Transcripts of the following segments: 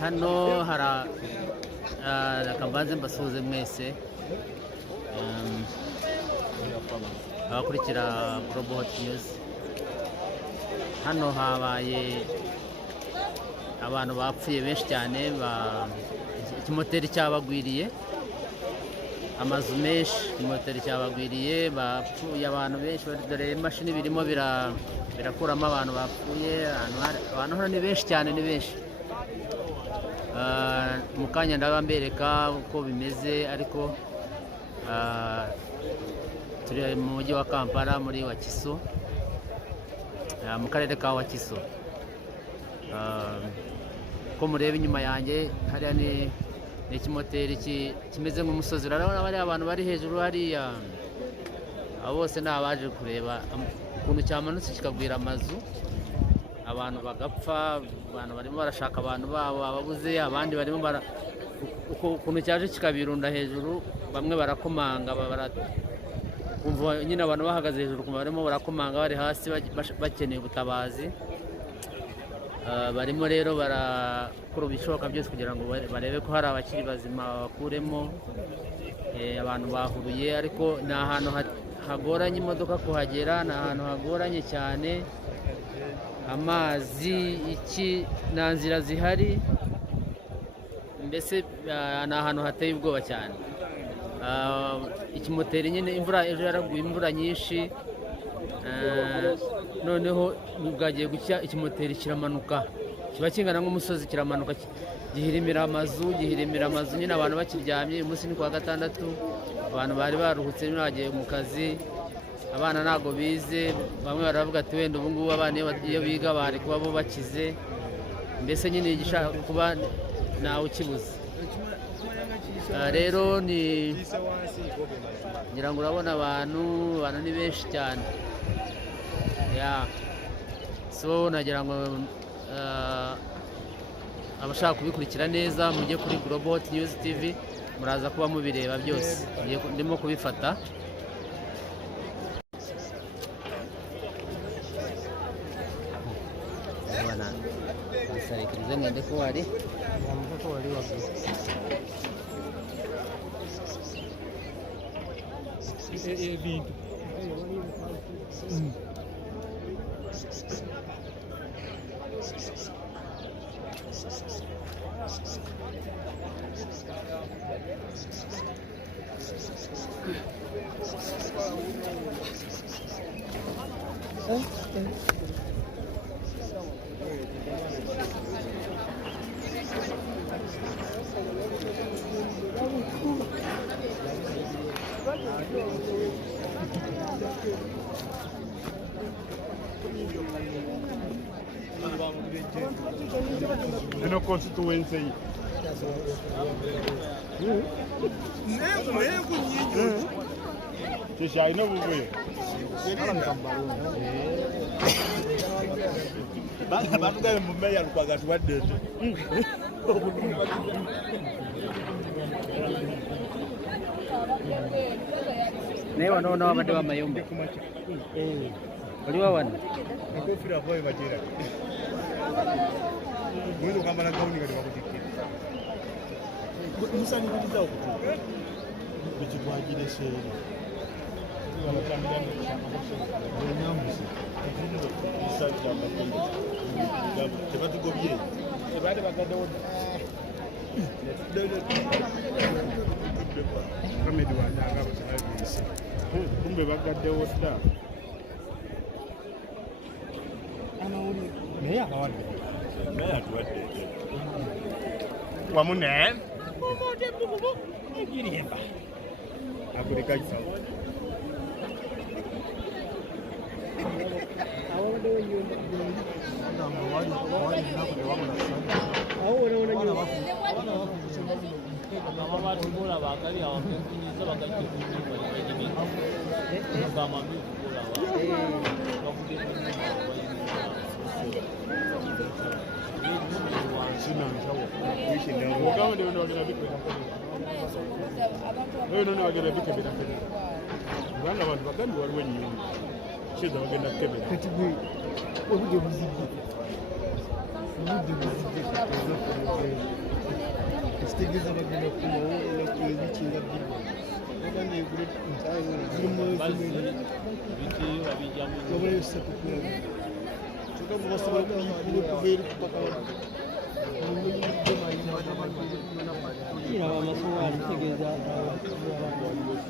hano hari akabanze mbasuhuze mwese abakurikira Global Hot News. Hano habaye abantu bapfuye benshi cyane, ikimoteri cyabagwiriye, amazu menshi, ikimoteri cyabagwiriye, bapfuye abantu benshi, dore imashini birimo birakuramo abantu bapfuye. Abantu hano ni benshi cyane, ni benshi. Mu kanya ndabambereka uko bimeze, ariko turi mu mujyi wa Kampala muri Wakiso, mu karere ka Wakiso. Ko mureba inyuma yanjye hariya ni ikimoteri kimeze nk'umusozi. Urabona bariya abantu bari hejuru hariya, abo bose ni abaje kureba ukuntu cyamanutse kikagwira amazu, abantu bagapfa. Abantu barimo barashaka abantu babo ababuze, abandi barimo ukuntu cyaje kikabirunda hejuru. Bamwe barakomanga, kumva nyine abantu bahagaze hejuru, kumva barimo barakomanga bari hasi bakeneye ubutabazi. Barimo rero barakora ibishoboka byose kugira ngo barebe ko hari abakiri bazima bakuremo. Abantu bahuruye, ariko ni ahantu hagoranye imodoka kuhagera, ni ahantu hagoranye cyane. Amazi nta nzira zihari, mbese ni ahantu hateye ubwoba cyane. Ikimoteri nyine imvura ejo yaraguye imvura nyinshi, noneho bwagiye gucya ikimoteri kiramanuka, kiba kingana nk'umusozi, kiramanuka gihirimira amazu nyine abantu bakiryamye. Uyu munsi ni kuwa gatandatu, abantu bari baruhutse bagiye mu kazi, abana ntago bize. Bamwe baravuga ati wenda ubu ngubu abana iyo biga bari kuba bo bakize, mbese nyine igishaka kuba ntawe ukibuze. Rero ngira ngo urabona abantu ni benshi cyane. So nagira ngo abashaka kubikurikira neza mujye kuri Global Hot News TV, muraza kuba mubireba byose. Ndimo kubifata. Bisarikirize ngende ko wari ebintu no constituency Cheshire buvuye batugale mu meya lukwaga tuwadde newa nono abadde bamayumba oli wawana akofira boy batira mwezo kamba na gauni kati bakujikira musani kuliza okutuka bichitwagire sheri nyambuzi musani kamba tebatugobye tebali bagadoda kamedi wanyanga bakyabise kumbe bagaddewo dda amawuli naye abawadde naye atuwadde wamu ne egiriemba akulekaifa abantu bagandi waliwo ennyumba keza bagenda kukebera Estegeza bagenda kumawo olw'okuweza ekinga bbibo ogambye egule zirimu esatu kulaga kyokka mu basobola kuva eri kupaka kiraba amasowaani kitegeeza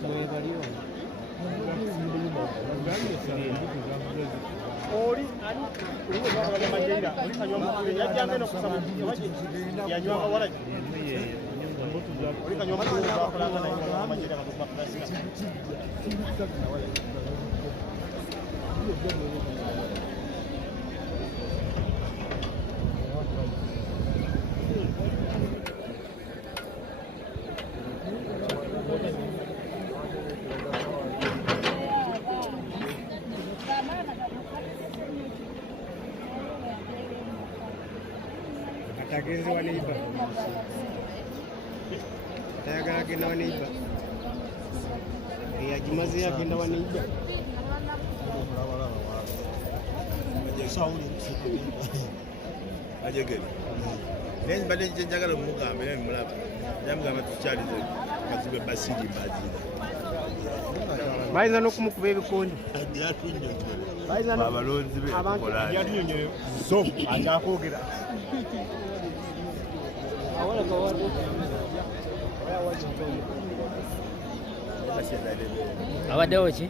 mwebaliwo oli oliwaaamajeera yajjanga eno kusaba yanywanga walagi oli kanywa mukulaakolanga naye amajeera gakubakulasiga agenze waneiba tayagala agenda waneiba agimazeyo agenda waneiba ajegere naye mbadde kyenjagala omugamba era nimulaba namugamba tukyalize kazibe basiri mbazira bayinza n'okumukuba ebikondi abalonzi be yatunyonyoyo so akyakwogera abaddewo ki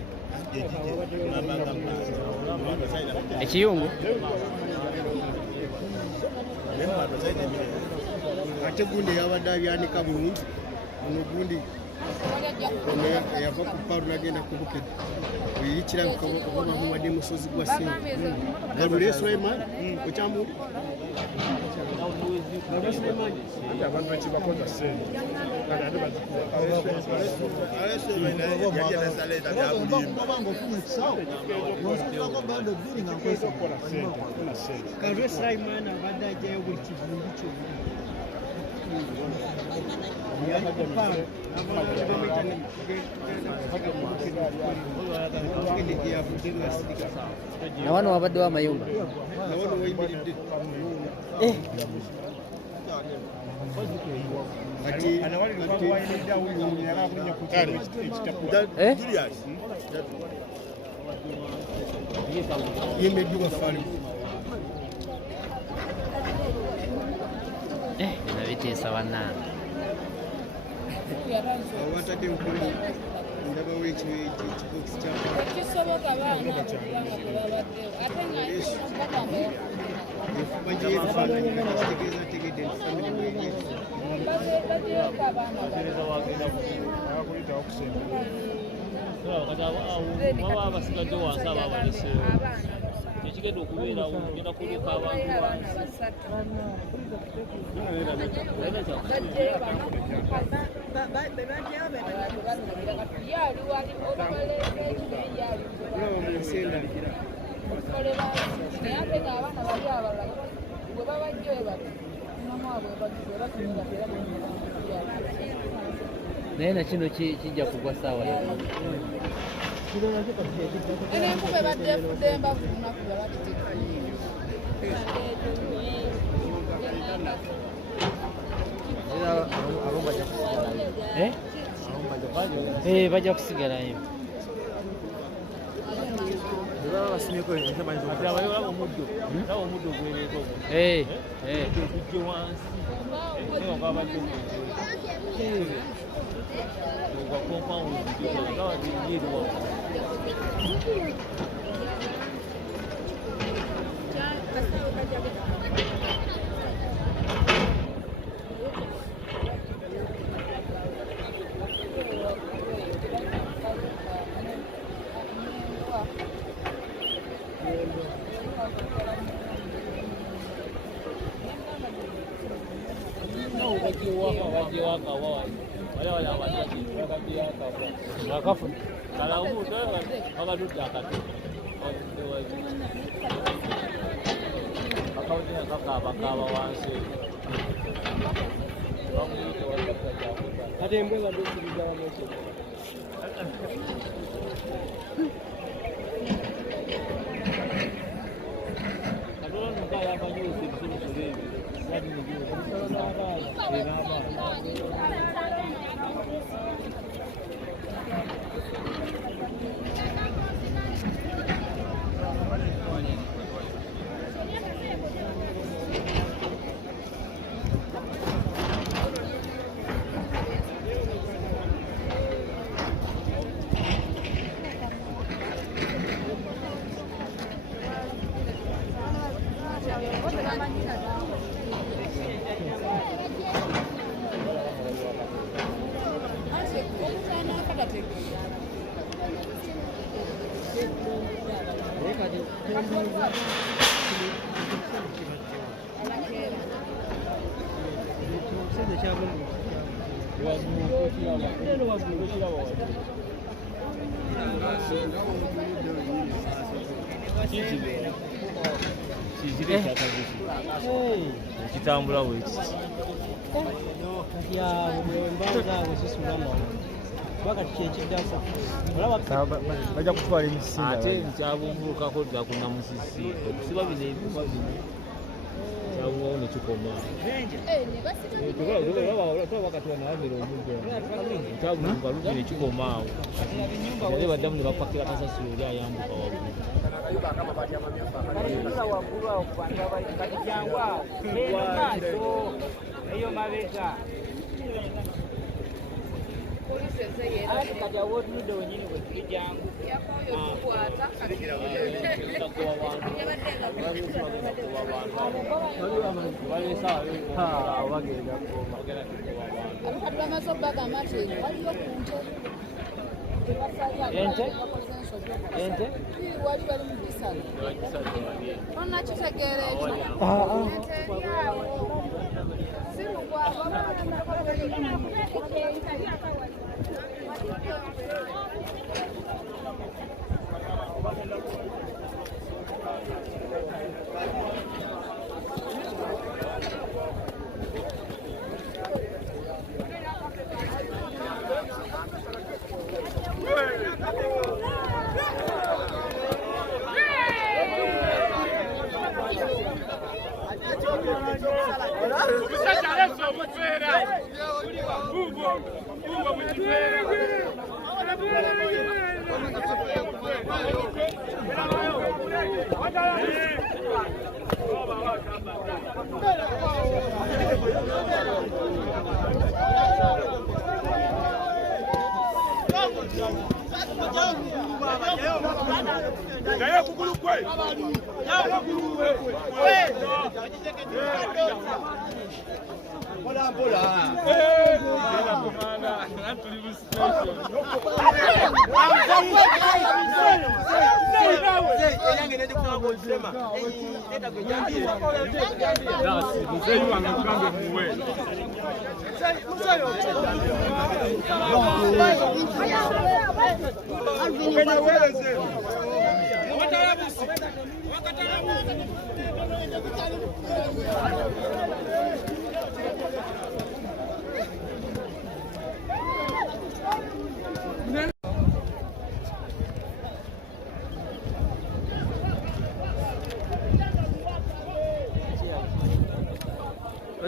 ekiyungu ate gundi yabadde abyanika bulungi ono gundi ono yava ku paalo nagenda kubukedi oyirikira oba bamuwadde musozi gwa sente galule Sulaiman okyamu abantu bekibakoza sente galule Sulaiman abadde ajjayo buli kivundu kyonna na wano wabaddewo amayumba nawano wayimiridde yemeddwa bafaalimu bino bitiisa bannange awatadde enkulu ndabawo ekibokisi kyabajeebifaananyi kitegeeza tegedde famire bweyefu baba abasigadde wansi ababaleseewo ekigenda okubeerawo genda kuluka abantu wansi naye nakino kijja kugwa saawa eno enkuba ebadde efudde embavu lunaku bajja kusigalayo omuddo gwereeta ogujje wansi gwabadde ogwakompawundi kitambula bwe bajja kutwala emisinga ate nkyabumvulukako dda ku namusisi okusiba bino ebiva bino kyabulawo nekikoma wakatiwanawamera omugga kyabulunga lugi nekikoma awo ate baddamu ne bapakira kasasiro oli ayambuka waggulu eyo mabega kati awo otunudde wenyini wekiri jangu abakati bamaze okubagamba nti waliyo ku nte wali bali mu bisalo onnakitegeera ekyo ente eryawo sirugwaba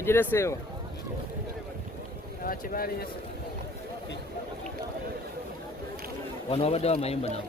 ogireseewa abakyebaleese wano wabadde wamayumba nawo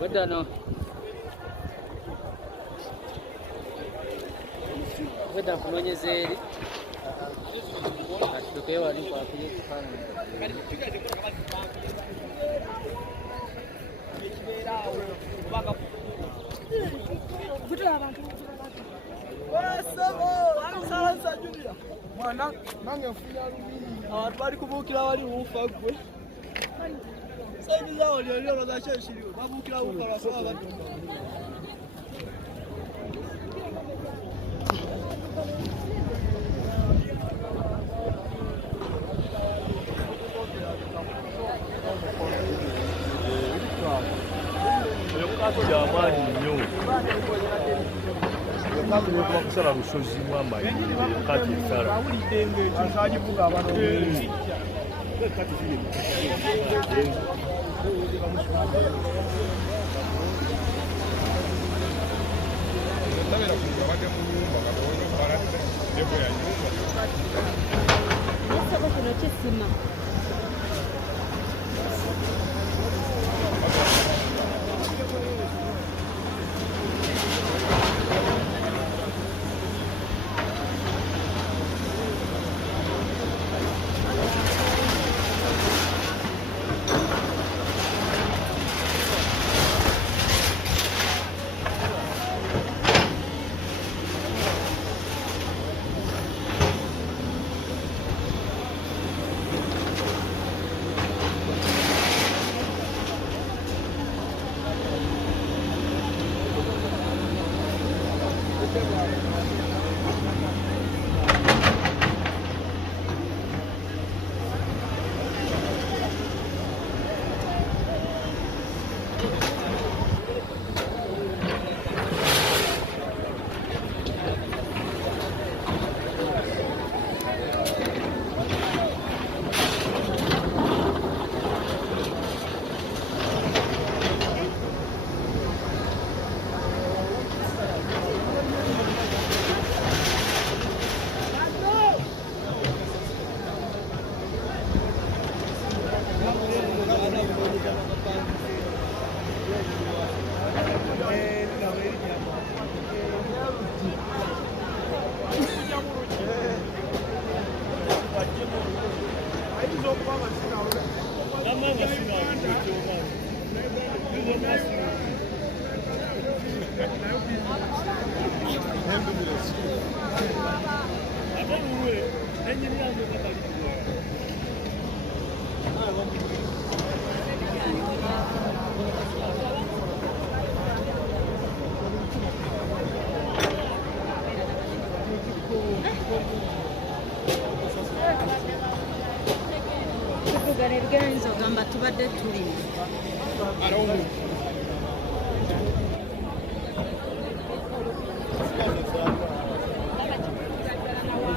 Weda no. Weda kunonyezeri. Atuke wali kwa kile kifana. Mwana nange mfunya lubiri abantu bali kubukira wali ufa gwe saidi zao lyo bagasha shiriwe babukira ufa rasaba abantu Kwa kusala lusozi mwamba kati sala asajivuga abantu kati zile tabera kubate mu nyumba kabona para debo ya nyumba Nasa kuna chisima. Tubadde tulima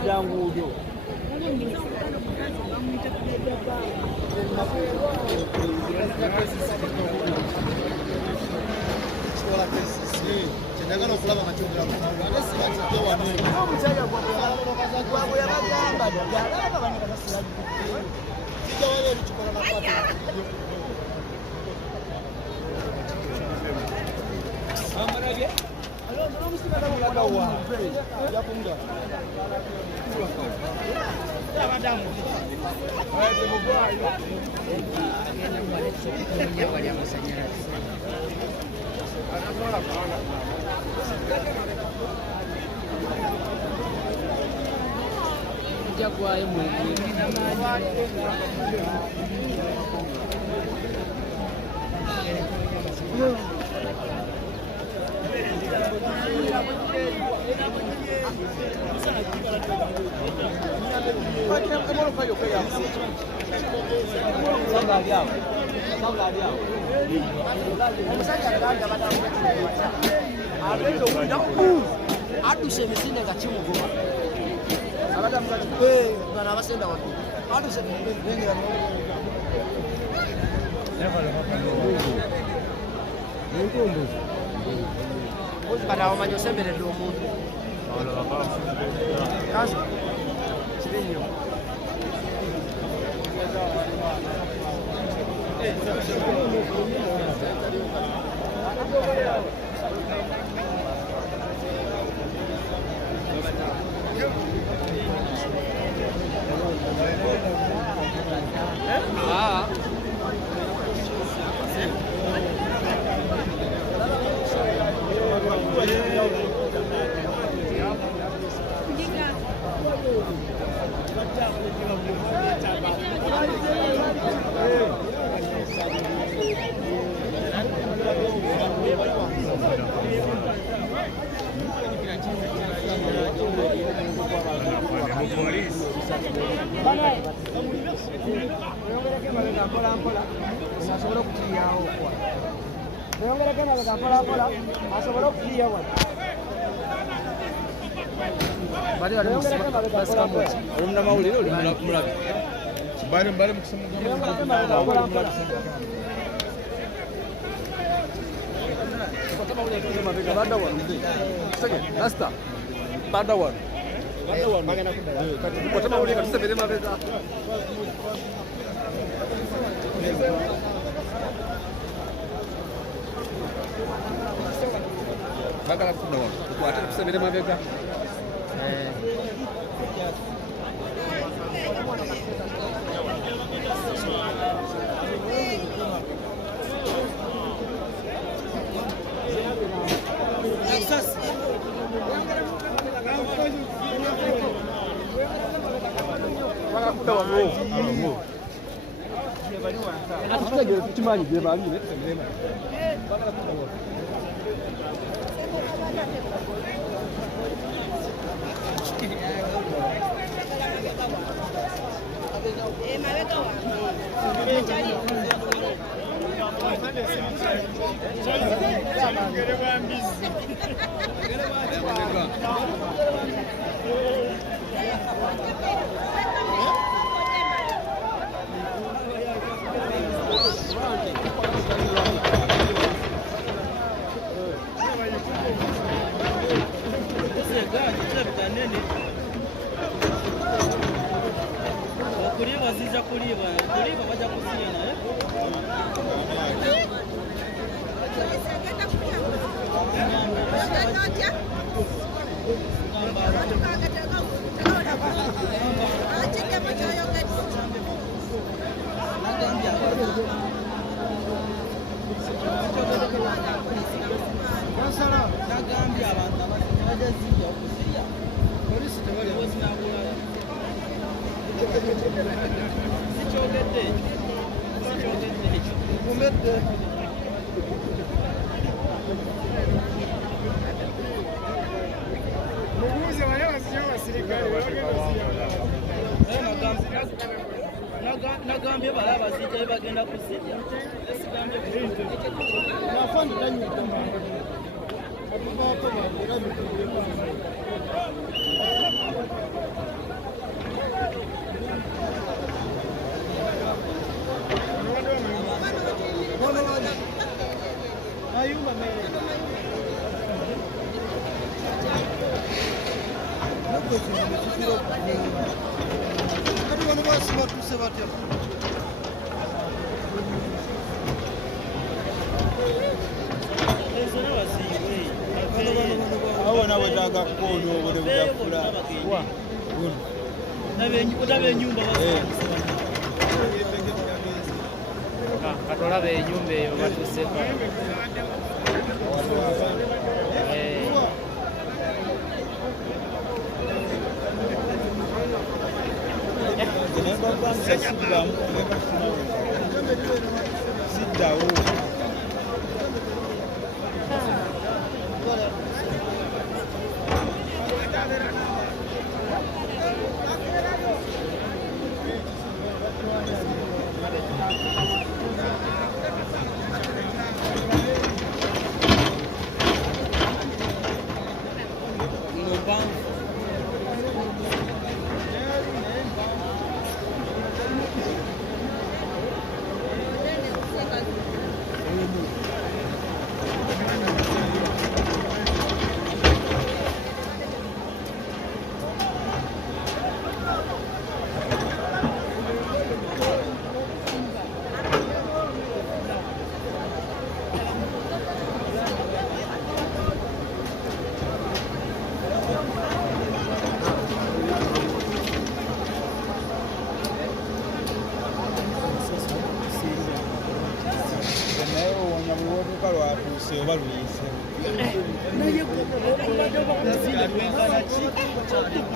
jangudo Ora ayagala okulaba kakyogera ate sibakijja wano omukyala gwabwe yabagamba ddala bano basira kijja waba olukikola nakati amarabye omusigala mulagawa yakunga abadamu ayate mugwayo wali amasanyalaze jagwayo mu aduse emisinde nga kimugoba abadamu kati bana abasenda watu aduse lengera kana omanya osemberedde omuntu kirinyo olumnamawulire oli mulabe bali mukusoma bagala kufuna wano tukwate tukusabire mabega nagambye bala abasijja bagenda kusijja Kati wano basima tuse batya. Awo nawe taka kukono obone butakula. Nabe enyumba katolabe enyumba eyo batuseko Siddawo.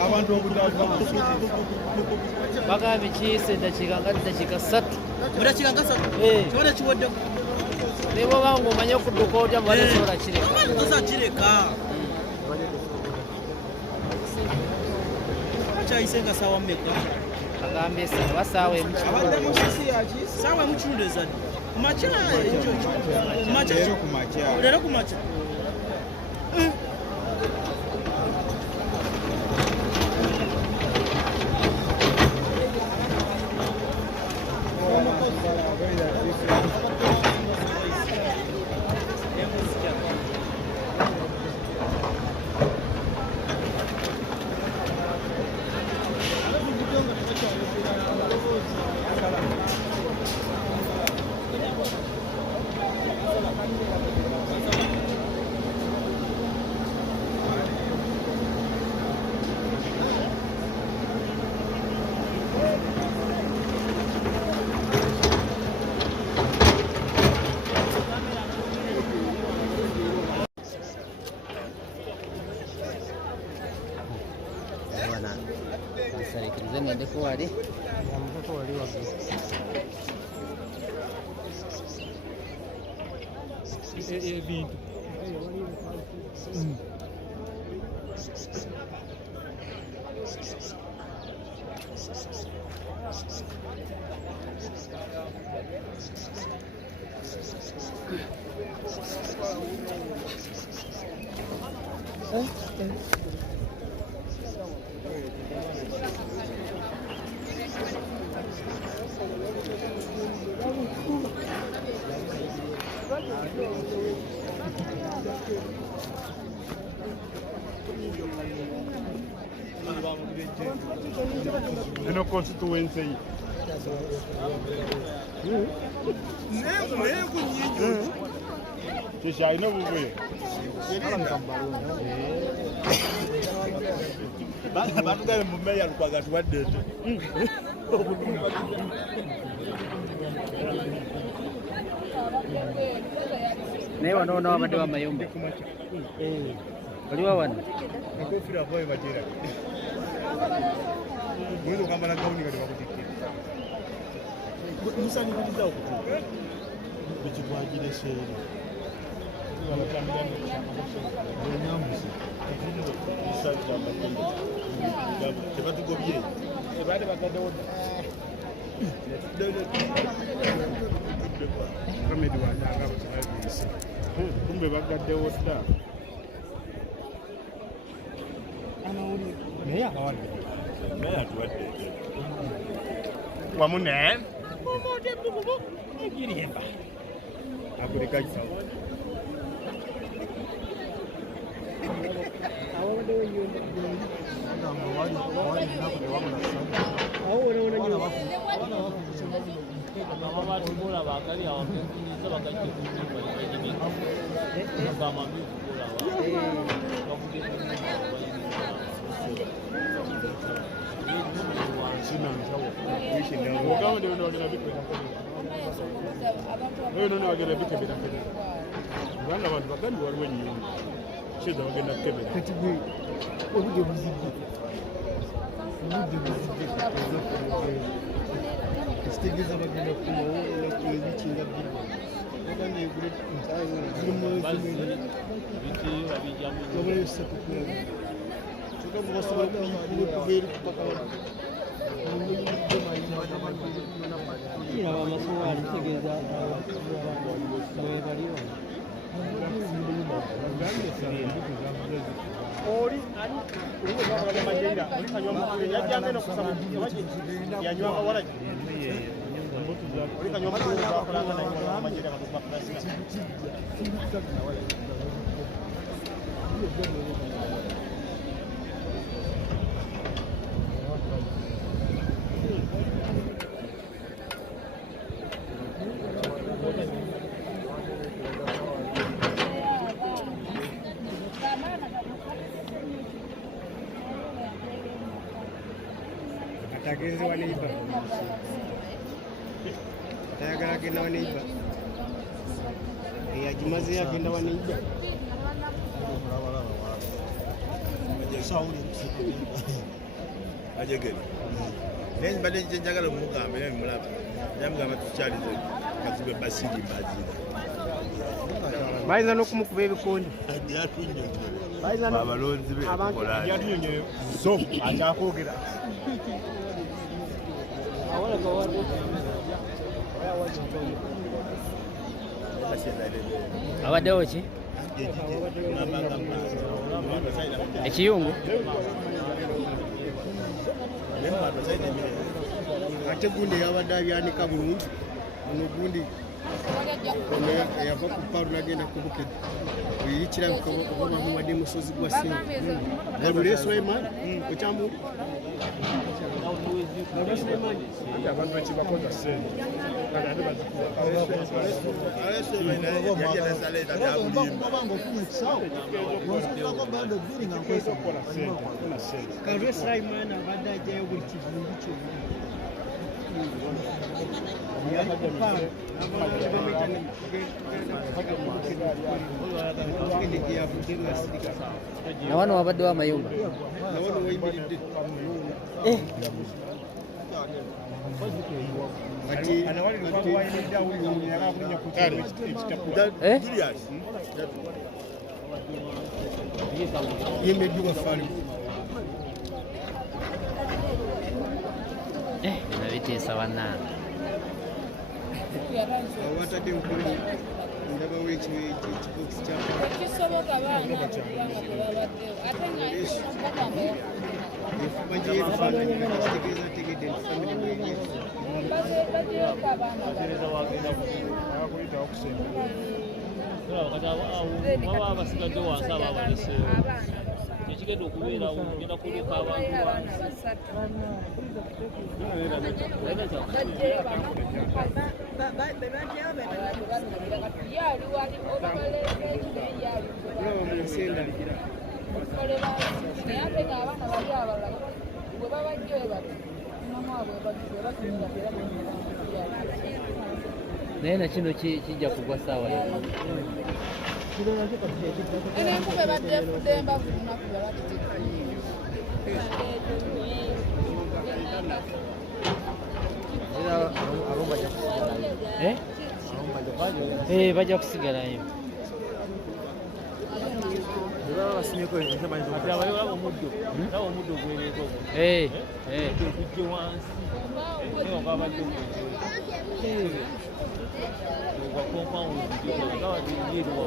Abantu obudava bagambye kiyise eddakiika nga eddakiika 3 Mudakika nga 3 kiwona kiwoddeko naye bwoba ng'omanye okudduka otya mubadde sobola kireka tozakireka akyayise nga saawa mmeka agambye oba saawa emu saawa emukitundu ezadde kumakya leero kumakya nsarikirize ngendeko wali ebintu eno constituency kyekyaline obuvuyo batugale mu meya lukwaga tuwadde ente naye wano wona wabadde wamayumba oliwa wano ekofira boye batera mwizo kambala gauni kati bakutikkira musaniriza okutuuka ekitwagire seeri enyambuzi tebatugobye tebaali bagaddewo kamedi watanga abasiragisi kumbe bagaddewo dda naye akawadde naye atuwadde wamu ne egirimba akuleka kisawo awo olaona nyo ababatugula bagali awo mpunyiza bagajja kunyumba yajimeka bamami kugula kubanga abantu bagambi waliwo ennyumba kiza bagenda kukebera kati gwe obudde buzidde ekitegeeza bagenda kukomawo ebikinga bbiri baganda egule wabulayo ssatu kulaga kyokka mu basobola kuva eri kupaka kiraba amasowaani kitegeeza webali wano oli ulimajeira yajjanga eno kusaba yanywa kawalagi oli kanywa mukulu gwakolanga nanywa majeira bakulasia agenzi wa neiba atayagala agenda wa neiba agimazeyo agenda wa neiba ajegere naye mbadde njagala omugamba era nimulaba yamugamba tukyalize kazibe basiri mbazira bayinza n'okumukuba ebikondi abalonzi be yatunyonyere so akyakwogera abaddewo ki ekiyungu ate gundi yabadde abyanika bulungi ono gundi yava ku palu nagenda kubukeda oyirikirabika oba bamuwadde musozi gwa singa galule Sulaiman okyamu abantu bekibakoza sente galule Sulaiman abadde ajjayo buli kivundu kyonna na wano wabaddewo amayumba nawano wayimiridde yemeddwa faali nabitiisa bannange awatadde nkuli ndabawo ekibokisi kisoboka baana kubanga tebabaddewo ate nga efuba gyeyebifaananyi kitegeeza tegedde nti famire bweri bagyeko abaana akuyitawo kusemba baba abasigadde wansi aba abaleseewo tekigenda okubeerawo genda kuluka abantu olaba mu nsenda naye ate ng'abaana bali abalala bwe babajja we bati mamwabwe batumira naye nakino kijja kugwa saawa yonna eno enkuba ebadde efudde embavu lunaku lwabatitekanye bajja kusigalayo ati abayolaba omuddo laba omuddo gwereeta ogujje wansi okabadde ogwa compound gabaddeyeeriwa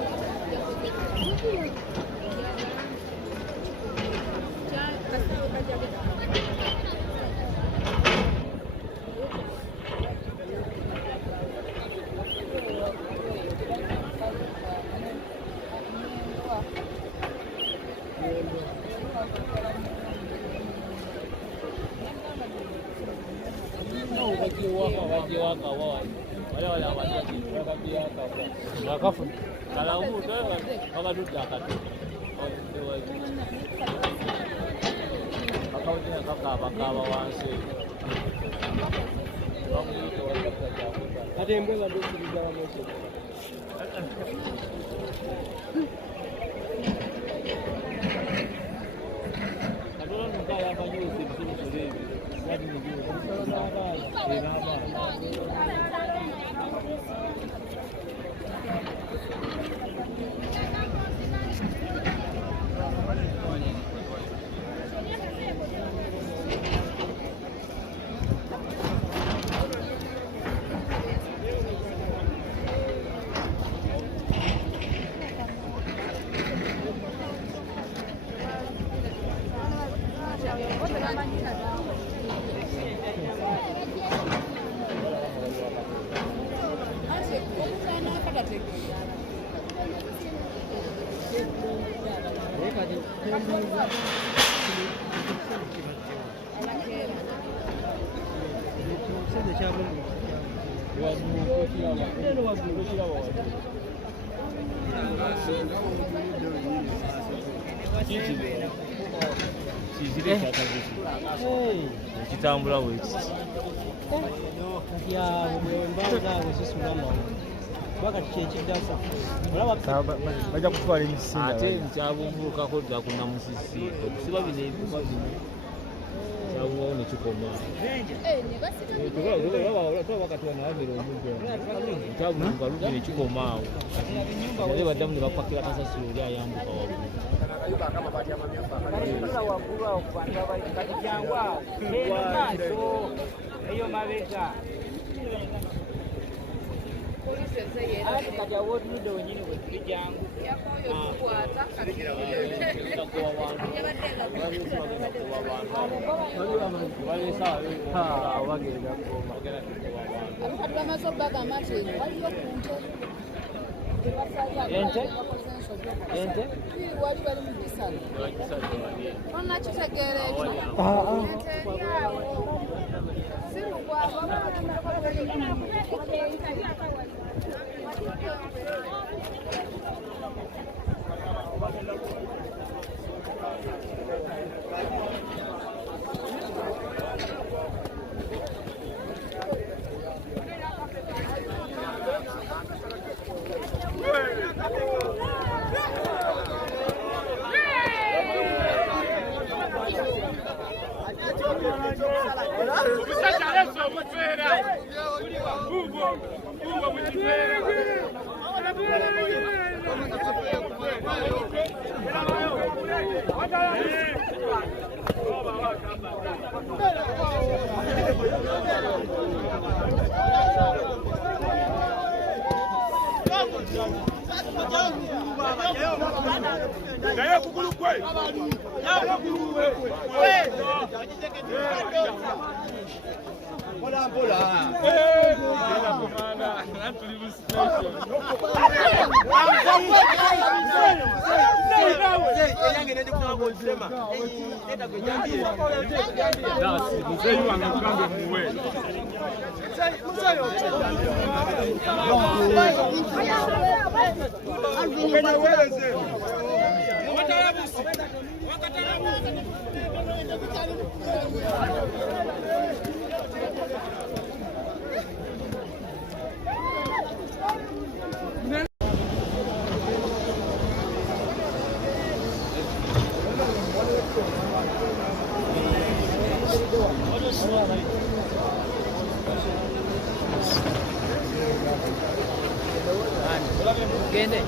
wakawa wale abadde bakadde wakawa ngakafu kalabuto bakadudde akato akawunya kakabakaba wansi ate embwa badde okiriza bamose katola nuka yabanyusa ebisobosolo ebyo gadi n'abaana kitambula bwekiti bajja kutwala emisinga ate nkyabungulukako dda ku namusisi okusiba bino ebifa bino kyabungawo nekikoma twabakatiwa nawamera omuddo kyabulunga lubi nekikoma awo ate baddamu ne bapakira kasasiro oli ayambuka waggulu waggulu awo ku bantu abalikati kyangu awo eno maaso eyo mabega ati kati awo otunudde wenyini bwe tuli jangu abakati bamaze obbagamba nti waliyo ku nte ente wali bali mu bisalo onnakitegeera ekyo ente eryawo sirugwaba Gende.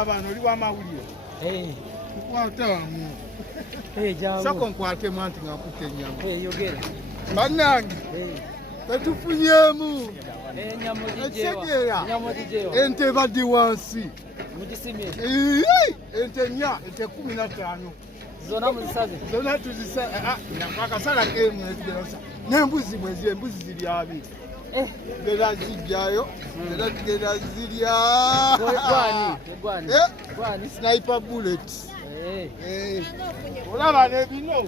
Abantu oli wamawulire kukwatamu sako nkwate manti ngakutte ennyama yogera bannange tetufunyemu esegeera ente badde wansi ente nnya ente 15 zona tuzisa akasala kemu n'embuzi mwezi embuzi ziri abiri genda zijjayo genda zirya sniper bullet olaba nebino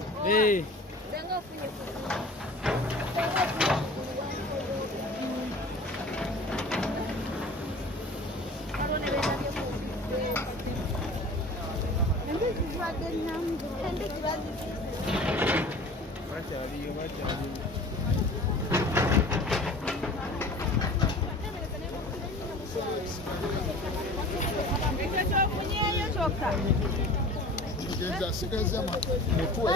sigazama mutwe